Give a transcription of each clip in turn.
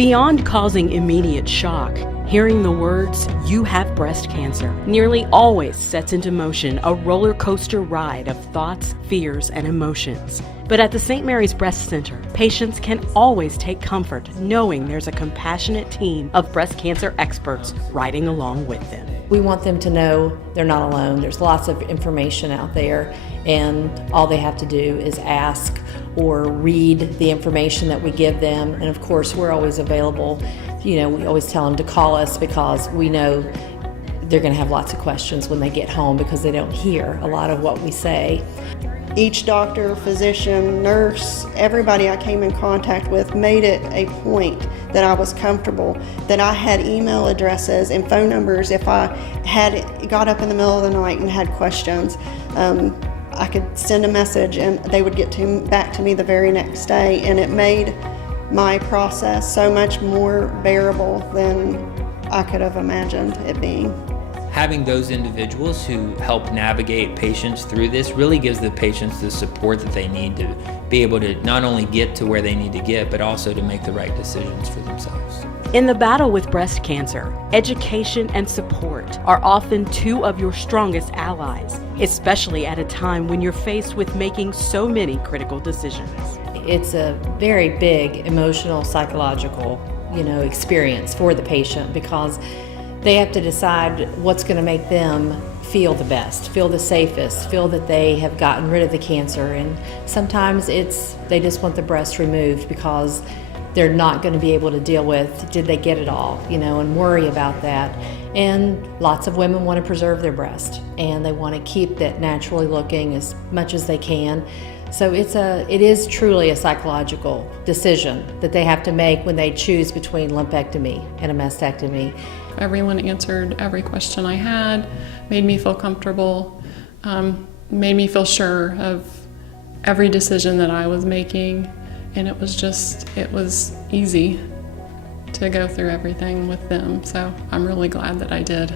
Beyond causing immediate shock, hearing the words, "You have breast cancer," nearly always sets into motion a roller coaster ride of thoughts, fears, and emotions. But at the St. Mary's Breast Center, patients can always take comfort knowing there's a compassionate team of breast cancer experts riding along with them. We want them to know they're not alone. There's lots of information out there, and all they have to do is ask or read the information that we give them. And of course, we're always available. We always tell them to call us because we know they're going to have lots of questions when they get home because they don't hear a lot of what we say. Each doctor, physician, nurse, everybody I came in contact with made it a point that I was comfortable, that I had email addresses and phone numbers. If I got up in the middle of the night and had questions, I could send a message and they would get back to me the very next day, and it made my process so much more bearable than I could have imagined it being. Having those individuals who help navigate patients through this really gives the patients the support that they need to be able to not only get to where they need to get, but also to make the right decisions for themselves. In the battle with breast cancer, education and support are often two of your strongest allies, especially at a time when you're faced with making so many critical decisions. It's a very big emotional, psychological, experience for the patient because they have to decide what's going to make them feel the best, feel the safest, feel that they have gotten rid of the cancer. And sometimes they just want the breast removed because they're not going to be able to deal with, did they get it all, and worry about that. And lots of women want to preserve their breast and they want to keep that naturally looking as much as they can. So it is truly a psychological decision that they have to make when they choose between lumpectomy and a mastectomy. Everyone answered every question I had, made me feel comfortable, made me feel sure of every decision that I was making, and it was easy to go through everything with them, so I'm really glad that I did.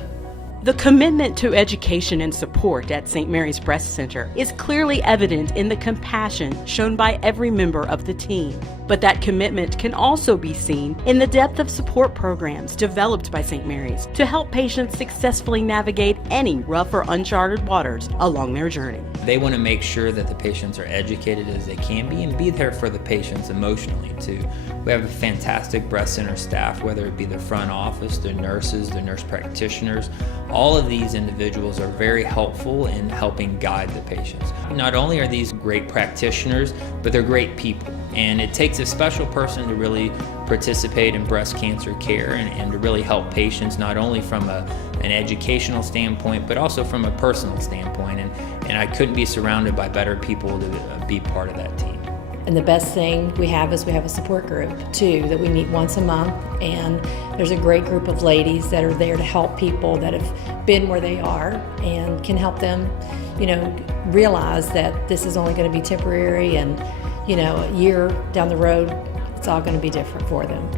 The commitment to education and support at St. Mary's Breast Center is clearly evident in the compassion shown by every member of the team. But that commitment can also be seen in the depth of support programs developed by St. Mary's to help patients successfully navigate any rough or uncharted waters along their journey. They want to make sure that the patients are educated as they can be and be there for the patients emotionally too. We have a fantastic breast center staff, whether it be the front office, the nurses, the nurse practitioners. All of these individuals are very helpful in helping guide the patients. Not only are these great practitioners, but they're great people. And it takes a special person to really participate in breast cancer care and to really help patients, not only from an educational standpoint, but also from a personal standpoint. And I couldn't be surrounded by better people to be part of that team. And the best thing we have is we have a support group too that we meet once a month, and there's a great group of ladies that are there to help people that have been where they are and can help them, realize that this is only going to be temporary, and a year down the road it's all going to be different for them.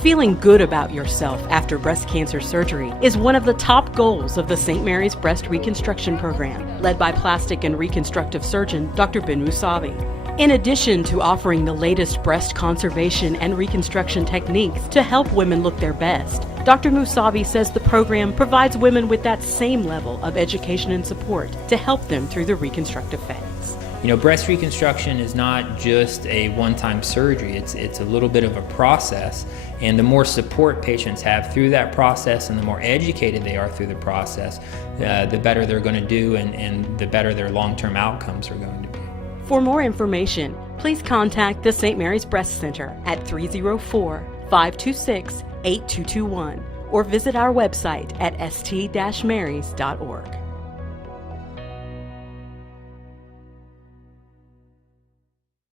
Feeling good about yourself after breast cancer surgery is one of the top goals of the St. Mary's Breast Reconstruction Program, led by plastic and reconstructive surgeon Dr. Ben Musavi. In addition to offering the latest breast conservation and reconstruction techniques to help women look their best, Dr. Musavi says the program provides women with that same level of education and support to help them through the reconstructive phase. Breast reconstruction is not just a one-time surgery. It's a little bit of a process, and the more support patients have through that process and the more educated they are through the process, the better they're going to do and the better their long-term outcomes are going to be. For more information, please contact the St. Mary's Breast Center at 304-526-8221 or visit our website at st-marys.org.